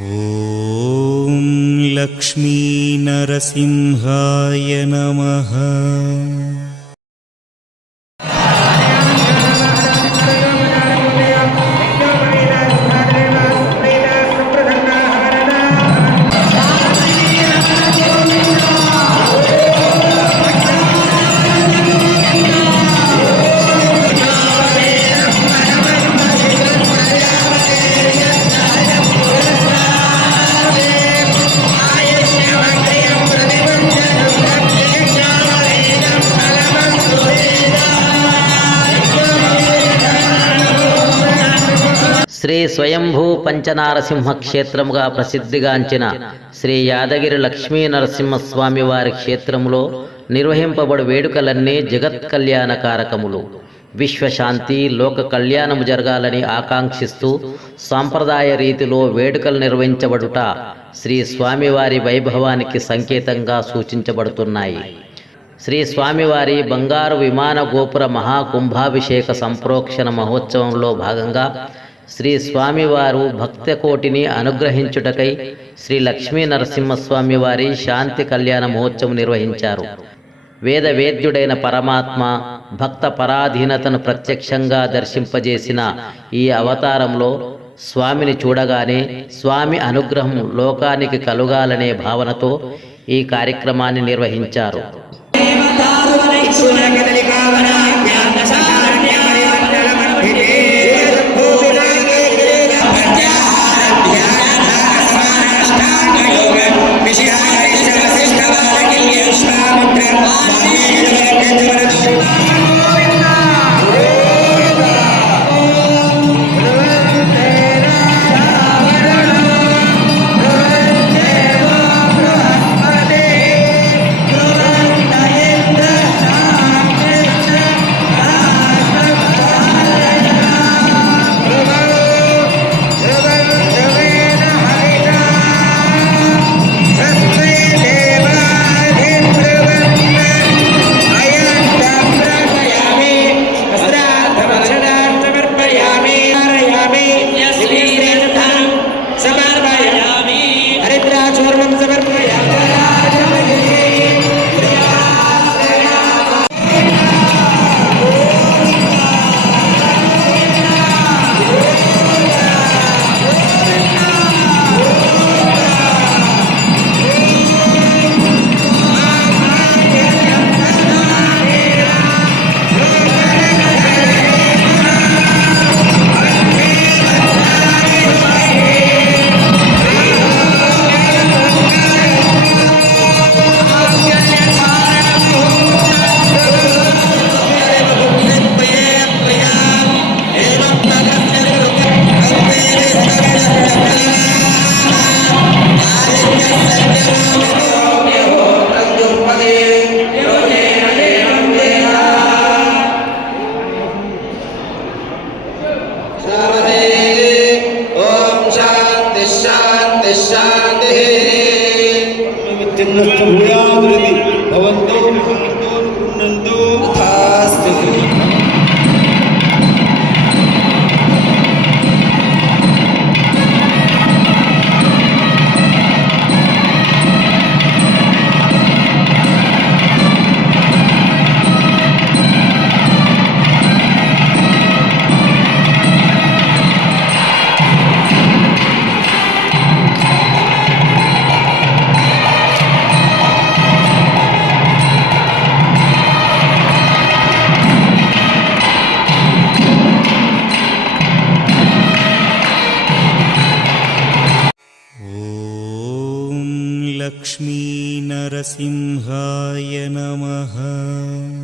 ॐ लक्ष्मीनरसिंहाय नमः శ్రీ స్వయంభూ పంచనారసింహ క్షేత్రముగా ప్రసిద్ధిగాంచిన శ్రీ యాదగిరి లక్ష్మీ నరసింహస్వామి వారి క్షేత్రములో నిర్వహింపబడు వేడుకలన్నీ జగత్ కళ్యాణ కారకములు విశ్వశాంతి లోక కళ్యాణము జరగాలని ఆకాంక్షిస్తూ సాంప్రదాయ రీతిలో వేడుకలు నిర్వహించబడుట శ్రీ స్వామివారి వైభవానికి సంకేతంగా సూచించబడుతున్నాయి. శ్రీ స్వామివారి బంగారు విమాన గోపుర మహాకుంభాభిషేక సంప్రోక్షణ మహోత్సవంలో భాగంగా శ్రీ స్వామివారు భక్తకోటిని అనుగ్రహించుటకై శ్రీ లక్ష్మీ నరసింహస్వామి వారి శాంతి కళ్యాణ మహోత్సవం నిర్వహించారు. వేద వేద్యుడైన పరమాత్మ భక్త పరాధీనతను ప్రత్యక్షంగా దర్శింపజేసిన ఈ అవతారంలో స్వామిని చూడగానే స్వామి అనుగ్రహం లోకానికి కలుగాలనే భావనతో ఈ కార్యక్రమాన్ని నిర్వహించారు. ఓం శాంతి శాంతి శాంతి చిన్నస్తభూయాదురిది लक्ष्मीनरसिंहाय नमः।